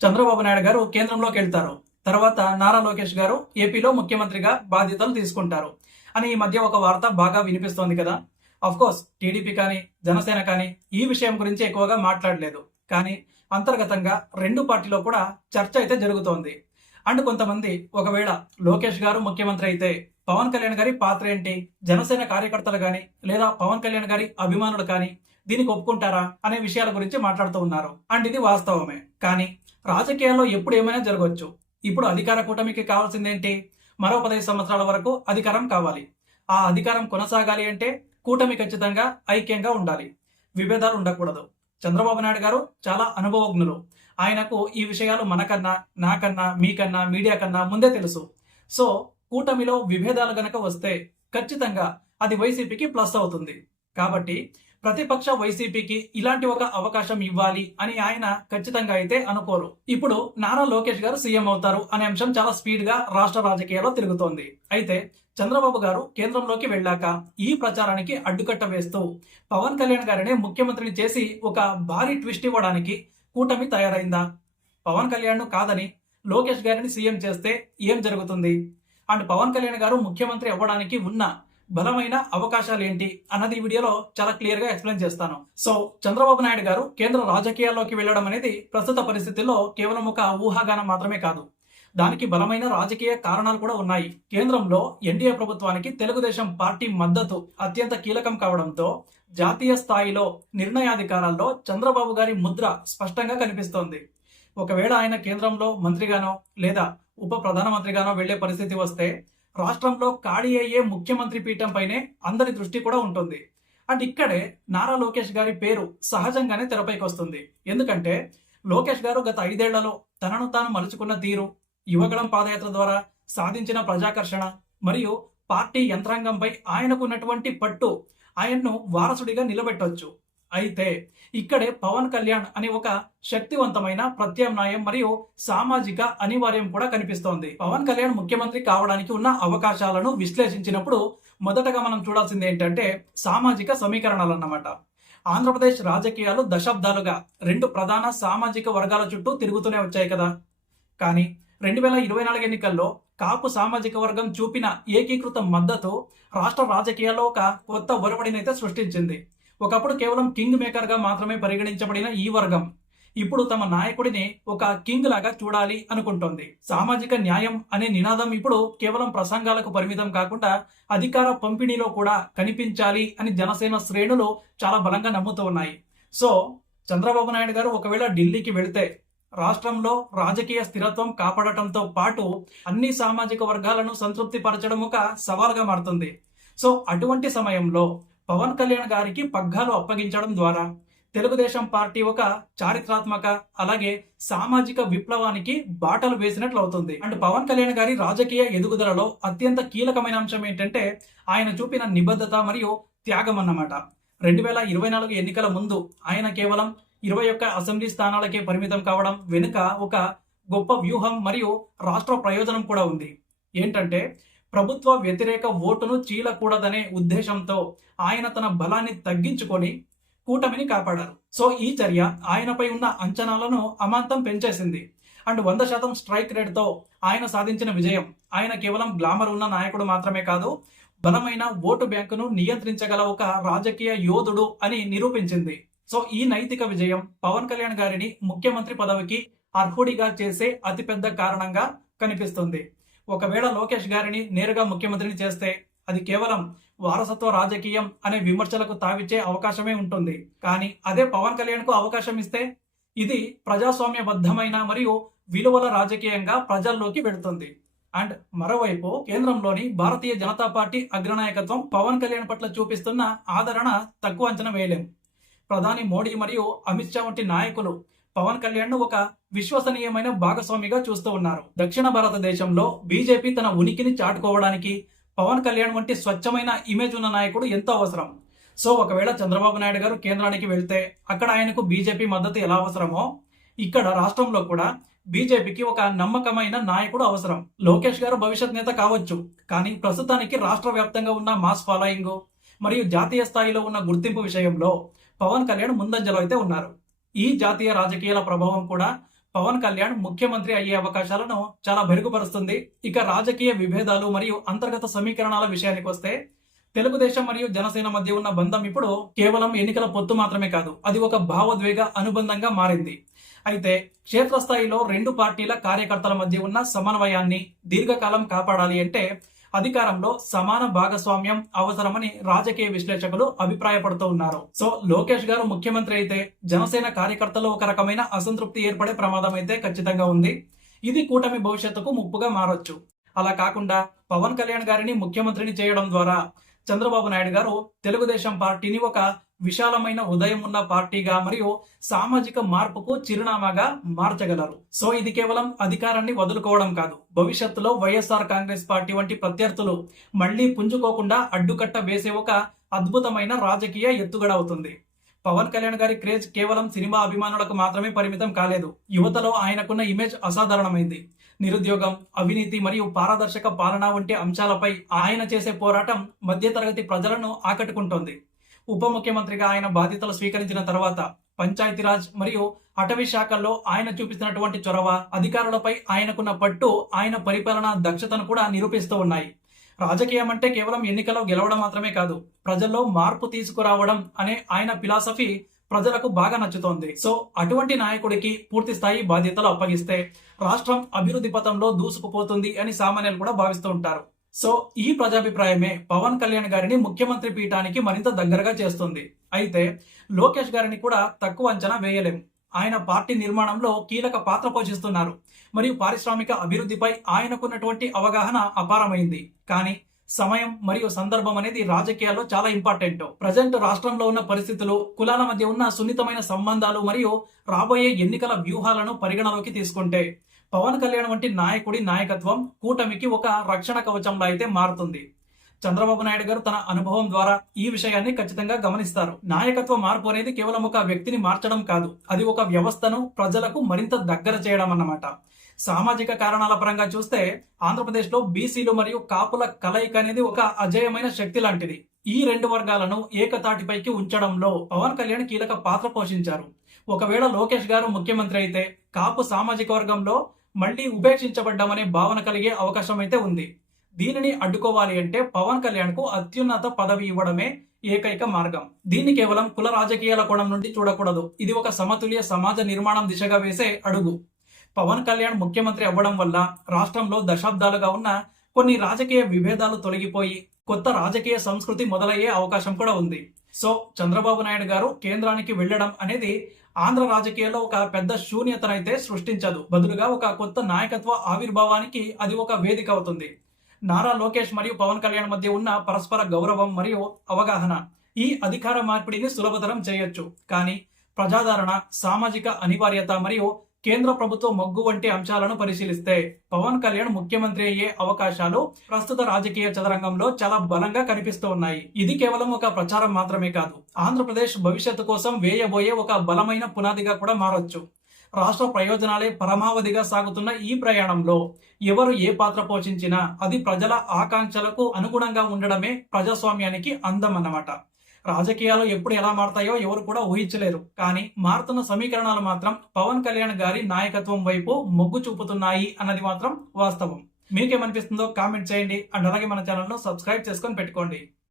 చంద్రబాబు నాయుడు గారు కేంద్రంలోకి వెళ్తారు. తర్వాత నారా లోకేష్ గారు ఏపీలో ముఖ్యమంత్రిగా బాధ్యతలు తీసుకుంటారు అని ఈ మధ్య ఒక వార్త బాగా వినిపిస్తోంది కదా. అఫ్ కోర్స్ టీడీపీ కానీ జనసేన కానీ ఈ విషయం గురించి ఎక్కువగా మాట్లాడలేదు. కానీ అంతర్గతంగా రెండు పార్టీలో కూడా చర్చ అయితే జరుగుతోంది. అండ్ కొంతమంది ఒకవేళ లోకేష్ గారు ముఖ్యమంత్రి అయితే పవన్ కళ్యాణ్ గారి పాత్ర ఏంటి, జనసేన కార్యకర్తలు కానీ లేదా పవన్ కళ్యాణ్ గారి అభిమానులు కానీ దీనికి ఒప్పుకుంటారా అనే విషయాల గురించి మాట్లాడుతూ ఉన్నారు. అండ్ ఇది వాస్తవమే. కానీ రాజకీయాల్లో ఎప్పుడు ఏమైనా జరగవచ్చు. ఇప్పుడు అధికార కూటమికి కావాల్సిందేంటి? మరో 15 సంవత్సరాల వరకు అధికారం కావాలి. ఆ అధికారం కొనసాగాలి అంటే కూటమి ఖచ్చితంగా ఐక్యంగా ఉండాలి, విభేదాలు ఉండకూడదు. చంద్రబాబు నాయుడు గారు చాలా అనుభవజ్ఞులు. ఆయనకు ఈ విషయాలు మనకన్నా, నాకన్నా, మీకన్నా, మీడియా కన్నా ముందే తెలుసు. సో కూటమిలో విభేదాలు గనక వస్తే ఖచ్చితంగా అది వైసీపీకి ప్లస్ అవుతుంది. కాబట్టి ప్రతిపక్ష వైసీపీకి ఇలాంటి ఒక అవకాశం ఇవ్వాలి అని ఆయన ఖచ్చితంగా అయితే అనుకోరు. ఇప్పుడు నారా లోకేష్ గారు సీఎం అవుతారు అనే అంశం చాలా స్పీడ్ గా రాష్ట్ర రాజకీయాల్లో తిరుగుతోంది. అయితే చంద్రబాబు గారు కేంద్రంలోకి వెళ్ళాక ఈ ప్రచారానికి అడ్డుకట్ట వేస్తూ పవన్ కళ్యాణ్ గారిని ముఖ్యమంత్రిని చేసి ఒక భారీ ట్విస్ట్ ఇవ్వడానికి కూటమి తయారైందా? పవన్ కళ్యాణ్ కాదని లోకేష్ గారిని సీఎం చేస్తే ఏం జరుగుతుంది? అండ్ పవన్ కళ్యాణ్ గారు ముఖ్యమంత్రి అవ్వడానికి ఉన్న బలమైన అవకాశాలు ఏంటి అన్నది ఈ వీడియోలో చాలా క్లియర్ గా ఎక్స్ప్లెయిన్ చేస్తాను. సో చంద్రబాబు నాయుడు గారు కేంద్ర రాజకీయాల్లోకి వెళ్లడం అనేది ప్రస్తుత పరిస్థితుల్లో కేవలం ఒక ఊహాగానం మాత్రమే కాదు. దానికి బలమైన రాజకీయ కారణాలు కూడా ఉన్నాయి. కేంద్రంలో ఎన్డీఏ ప్రభుత్వానికి తెలుగుదేశం పార్టీ మద్దతు అత్యంత కీలకం కావడంతో జాతీయ స్థాయిలో నిర్ణయాధికారాల్లో చంద్రబాబు గారి ముద్ర స్పష్టంగా కనిపిస్తోంది. ఒకవేళ ఆయన కేంద్రంలో మంత్రిగానో లేదా ఉప ప్రధానమంత్రిగానో వెళ్లే పరిస్థితి వస్తే రాష్ట్రంలో ఖాళీ అయ్యే ముఖ్యమంత్రి పీఠం పైనే అందరి దృష్టి కూడా ఉంటుంది. అండ్ ఇక్కడే నారా లోకేష్ గారి పేరు సహజంగానే తెరపైకి వస్తుంది. ఎందుకంటే లోకేష్ గారు గత 5 ఏళ్లలో తనను తాను మలుచుకున్న తీరు, యువగళం పాదయాత్ర ద్వారా సాధించిన ప్రజాకర్షణ మరియు పార్టీ యంత్రాంగంపై ఆయనకున్నటువంటి పట్టు ఆయన్ను వారసుడిగా నిలబెట్టొచ్చు. అయితే ఇక్కడే పవన్ కళ్యాణ్ అనే ఒక శక్తివంతమైన ప్రత్యామ్నాయం మరియు సామాజిక అనివార్యం కూడా కనిపిస్తోంది. పవన్ కళ్యాణ్ ముఖ్యమంత్రి కావడానికి ఉన్న అవకాశాలను విశ్లేషించినప్పుడు మొదటగా మనం చూడాల్సింది ఏంటంటే సామాజిక సమీకరణాలు అన్నమాట. ఆంధ్రప్రదేశ్ రాజకీయాలు దశాబ్దాలుగా 2 ప్రధాన సామాజిక వర్గాల చుట్టూ తిరుగుతూనే వచ్చాయి కదా. కానీ 2024 ఎన్నికల్లో కాపు సామాజిక వర్గం చూపిన ఏకీకృత మద్దతు రాష్ట్ర రాజకీయాల్లో ఒక కొత్త ఒరవడినైతే సృష్టించింది. ఒకప్పుడు కేవలం కింగ్ మేకర్ గా మాత్రమే పరిగణించబడిన ఈ వర్గం ఇప్పుడు తమ నాయకుడిని ఒక కింగ్ లాగా చూడాలి అనుకుంటోంది. సామాజిక న్యాయం అనే నినాదం ఇప్పుడు కేవలం ప్రసంగాలకు పరిమితం కాకుండా అధికార పంపిణీలో కూడా కనిపించాలి అని జనసేన శ్రేణులు చాలా బలంగా నమ్ముతూ ఉన్నాయి. సో చంద్రబాబు నాయుడు గారు ఒకవేళ ఢిల్లీకి వెళితే రాష్ట్రంలో రాజకీయ స్థిరత్వం కాపాడటంతో పాటు అన్ని సామాజిక వర్గాలను సంతృప్తి పరచడం ఒక సవాల్గా మారుతుంది. సో అటువంటి సమయంలో పవన్ కళ్యాణ్ గారికి పగ్గాలు అప్పగించడం ద్వారా తెలుగుదేశం పార్టీ ఒక చారిత్రాత్మక అలాగే సామాజిక విప్లవానికి బాటలు వేసినట్లు అవుతుంది. అండ్ పవన్ కళ్యాణ్ గారి రాజకీయ ఎదుగుదలలో అత్యంత కీలకమైన అంశం ఏంటంటే ఆయన చూపిన నిబద్ధత మరియు త్యాగం అన్నమాట. 2024 ఎన్నికల ముందు ఆయన కేవలం 21 అసెంబ్లీ స్థానాలకే పరిమితం కావడం వెనుక ఒక గొప్ప వ్యూహం మరియు రాష్ట్ర ప్రయోజనం కూడా ఉంది. ఏంటంటే ప్రభుత్వ వ్యతిరేక ఓటును చీలకూడదనే ఉద్దేశంతో ఆయన తన బలాన్ని తగ్గించుకొని కూటమిని కాపాడారు. సో ఈ చర్య ఆయనపై ఉన్న అంచనాలను అమాంతం పెంచేసింది. అండ్ 100% స్ట్రైక్ రేట్తో ఆయన సాధించిన విజయం ఆయన కేవలం గ్లామర్ ఉన్న నాయకుడు మాత్రమే కాదు, బలమైన ఓటు బ్యాంకును నియంత్రించగల ఒక రాజకీయ యోధుడు అని నిరూపించింది. సో ఈ నైతిక విజయం పవన్ కళ్యాణ్ గారిని ముఖ్యమంత్రి పదవికి అర్హుడిగా చేసే అతిపెద్ద కారణంగా కనిపిస్తుంది. ఒకవేళ లోకేష్ గారిని నేరుగా ముఖ్యమంత్రిని చేస్తే అది కేవలం వారసత్వ రాజకీయం అనే విమర్శలకు తావిచ్చే అవకాశమే ఉంటుంది. కానీ అదే పవన్ కళ్యాణ్ కు అవకాశం ఇస్తే ఇది ప్రజాస్వామ్యబద్ధమైన మరియు విలువల రాజకీయంగా ప్రజల్లోకి వెళుతుంది. అండ్ మరోవైపు కేంద్రంలోని భారతీయ జనతా పార్టీ అగ్రనాయకత్వం పవన్ కళ్యాణ్ పట్ల చూపిస్తున్న ఆదరణ తక్కువ అంచనా వేయలేం. ప్రధాని మోడీ మరియు అమిత్ షా వంటి నాయకులు పవన్ కళ్యాణ్ ను ఒక విశ్వసనీయమైన భాగస్వామిగా చూస్తూ ఉన్నారు. దక్షిణ భారతదేశంలో బీజేపీ తన ఉనికిని చాటుకోవడానికి పవన్ కళ్యాణ్ వంటి స్వచ్ఛమైన ఇమేజ్ ఉన్న నాయకుడు ఎంతో అవసరం. సో ఒకవేళ చంద్రబాబు నాయుడు గారు కేంద్రానికి వెళ్తే అక్కడ ఆయనకు బీజేపీ మద్దతు ఎలా అవసరమో ఇక్కడ రాష్ట్రంలో కూడా బీజేపీకి ఒక నమ్మకమైన నాయకుడు అవసరం. లోకేష్ గారు భవిష్యత్ నేత కావచ్చు, కానీ ప్రస్తుతానికి రాష్ట్ర వ్యాప్తంగా ఉన్న మాస్ ఫాలోయింగ్ మరియు జాతీయ స్థాయిలో ఉన్న గుర్తింపు విషయంలో పవన్ కళ్యాణ్ ముందంజలో అయితే ఉన్నారు. ఈ జాతీయ రాజకీయాల ప్రభావం కూడా పవన్ కళ్యాణ్ ముఖ్యమంత్రి అయ్యే అవకాశాలను చాలా మెరుగుపరుస్తుంది. ఇక రాజకీయ విభేదాలు మరియు అంతర్గత సమీకరణాల విషయానికి వస్తే తెలుగుదేశం మరియు జనసేన మధ్య ఉన్న బంధం ఇప్పుడు కేవలం ఎన్నికల పొత్తు మాత్రమే కాదు, అది ఒక భావోద్వేగ అనుబంధంగా మారింది. అయితే క్షేత్రస్థాయిలో రెండు పార్టీల కార్యకర్తల మధ్య ఉన్న సమన్వయాన్ని దీర్ఘకాలం కాపాడాలి అంటే అధికారంలో సమాన భాగస్వామ్యం అవసరమని రాజకీయ విశ్లేషకులు అభిప్రాయపడుతూ ఉన్నారు. సో లోకేష్ గారు ముఖ్యమంత్రి అయితే జనసేన కార్యకర్తలు ఒక రకమైన అసంతృప్తి ఏర్పడే ప్రమాదం అయితే ఖచ్చితంగా ఉంది. ఇది కూటమి భవిష్యత్తుకు ముప్పుగా మారొచ్చు. అలా కాకుండా పవన్ కళ్యాణ్ గారిని ముఖ్యమంత్రిని చేయడం ద్వారా చంద్రబాబు నాయుడు గారు తెలుగుదేశం పార్టీని ఒక విశాలమైన ఉదయం ఉన్న పార్టీగా మరియు సామాజిక మార్పుకు చిరునామాగా మార్చగలరు. సో ఇది కేవలం అధికారాన్ని వదులుకోవడం కాదు, భవిష్యత్తులో వైఎస్ఆర్ కాంగ్రెస్ పార్టీ వంటి ప్రత్యర్థులు మళ్లీ పుంజుకోకుండా అడ్డుకట్ట వేసే ఒక అద్భుతమైన రాజకీయ ఎత్తుగడ అవుతుంది. పవన్ కళ్యాణ్ గారి క్రేజ్ కేవలం సినిమా అభిమానులకు మాత్రమే పరిమితం కాలేదు. యువతలో ఆయనకున్న ఇమేజ్ అసాధారణమైంది. నిరుద్యోగం, అవినీతి మరియు పారదర్శక పాలన వంటి అంశాలపై ఆయన చేసే పోరాటం మధ్యతరగతి ప్రజలను ఆకట్టుకుంటోంది. ఉప ముఖ్యమంత్రిగా ఆయన బాధ్యతలు స్వీకరించిన తర్వాత పంచాయతీరాజ్ మరియు అటవీ శాఖల్లో ఆయన చూపిస్తున్నటువంటి చొరవ, అధికారులపై ఆయనకున్న పట్టు ఆయన పరిపాలనా దక్షతను కూడా నిరూపిస్తూ ఉన్నాయి. రాజకీయం అంటే కేవలం ఎన్నికల్లో గెలవడం మాత్రమే కాదు, ప్రజల్లో మార్పు తీసుకురావడం అనే ఆయన ఫిలాసఫీ ప్రజలకు బాగా నచ్చుతోంది. సో అటువంటి నాయకుడికి పూర్తి స్థాయి బాధ్యతలు అప్పగిస్తే రాష్ట్రం అభివృద్ధి పథంలో దూసుకుపోతుంది అని సామాన్యులు కూడా భావిస్తూ ఉంటారు. సో ఈ ప్రజాభిప్రాయమే పవన్ కళ్యాణ్ గారిని ముఖ్యమంత్రి పీఠానికి మరింత దగ్గరగా చేస్తుంది. అయితే లోకేష్ గారిని కూడా తక్కువ అంచనా వేయలేం. ఆయన పార్టీ నిర్మాణంలో కీలక పాత్ర పోషిస్తున్నారు మరియు పారిశ్రామిక అభివృద్ధిపై ఆయనకున్నటువంటి అవగాహన అపారమైంది. కానీ సమయం మరియు సందర్భం అనేది రాజకీయాల్లో చాలా ఇంపార్టెంట్. ప్రజెంట్ రాష్ట్రంలో ఉన్న పరిస్థితులు, కులాల మధ్య ఉన్న సున్నితమైన సంబంధాలు మరియు రాబోయే ఎన్నికల వ్యూహాలను పరిగణలోకి తీసుకుంటే పవన్ కళ్యాణ్ వంటి నాయకుడి నాయకత్వం కూటమికి ఒక రక్షణ కవచంలో అయితే మారుతుంది. చంద్రబాబు నాయుడు గారు తన అనుభవం ద్వారా ఈ విషయాన్ని ఖచ్చితంగా గమనిస్తారు. నాయకత్వ మార్పు అనేది కేవలం ఒక వ్యక్తిని మార్చడం కాదు, అది ఒక వ్యవస్థను ప్రజలకు మరింత దగ్గర చేయడం అన్నమాట. సామాజిక కారణాల పరంగా చూస్తే ఆంధ్రప్రదేశ్లో బీసీలు మరియు కాపుల కలయిక అనేది ఒక అజేయమైన శక్తి లాంటిది. ఈ రెండు వర్గాలను ఏకతాటిపైకి ఉంచడంలో పవన్ కళ్యాణ్ కీలక పాత్ర పోషించారు. ఒకవేళ లోకేష్ గారు ముఖ్యమంత్రి అయితే కాపు సామాజిక వర్గంలో మళ్లీ ఉపేక్షించబడ్డామనే భావన కలిగే అవకాశం అయితే ఉంది. దీనిని అడ్డుకోవాలి అంటే పవన్ కళ్యాణ్ కు అత్యున్నత పదవి ఇవ్వడమే ఏకైక మార్గం. దీన్ని కేవలం కుల రాజకీయాల కోణం నుండి చూడకూడదు, ఇది ఒక సమతుల్య సమాజ నిర్మాణం దిశగా వేసే అడుగు. పవన్ కళ్యాణ్ ముఖ్యమంత్రి అవ్వడం వల్ల రాష్ట్రంలో దశాబ్దాలుగా ఉన్న కొన్ని రాజకీయ విభేదాలు తొలగిపోయి కొత్త రాజకీయ సంస్కృతి మొదలయ్యే అవకాశం కూడా ఉంది. సో చంద్రబాబు నాయుడు గారు కేంద్రానికి వెళ్లడం అనేది ఆంధ్ర రాజకీయాల్లో ఒక పెద్ద శూన్యతనైతే సృష్టించదు, బదులుగా ఒక కొత్త నాయకత్వ ఆవిర్భావానికి అది ఒక వేదిక అవుతుంది. నారా లోకేష్ మరియు పవన్ కళ్యాణ్ మధ్య ఉన్న పరస్పర గౌరవం మరియు అవగాహన ఈ అధికార మార్పిడిని సులభతరం చేయొచ్చు. కానీ ప్రజాదరణ, సామాజిక అనివార్యత మరియు కేంద్ర ప్రభుత్వ మొగ్గు వంటి అంశాలను పరిశీలిస్తే పవన్ కళ్యాణ్ ముఖ్యమంత్రి అయ్యే అవకాశాలు ప్రస్తుత రాజకీయ చదరంగంలో చాలా బలంగా కనిపిస్తూ ఉన్నాయి. ఇది కేవలం ఒక ప్రచారం మాత్రమే కాదు, ఆంధ్రప్రదేశ్ భవిష్యత్తు కోసం వేయబోయే ఒక బలమైన పునాదిగా కూడా మారొచ్చు. రాష్ట్ర ప్రయోజనాలే పరమావధిగా సాగుతున్న ఈ ప్రయాణంలో ఎవరు ఏ పాత్ర పోషించినా అది ప్రజల ఆకాంక్షలకు అనుగుణంగా ఉండడమే ప్రజాస్వామ్యానికి అందం అన్నమాట. రాజకీయాలు ఎప్పుడు ఎలా మారతాయో ఎవరు కూడా ఊహించలేరు. కానీ మారుతున్న సమీకరణాలు మాత్రం పవన్ కళ్యాణ్ గారి నాయకత్వం వైపు మొగ్గు చూపుతున్నాయి అన్నది మాత్రం వాస్తవం. మీకేమనిపిస్తుందో కామెంట్ చేయండి. అండ్ అలాగే మన ఛానల్ ను సబ్స్క్రైబ్ చేసుకొని పెట్టుకోండి.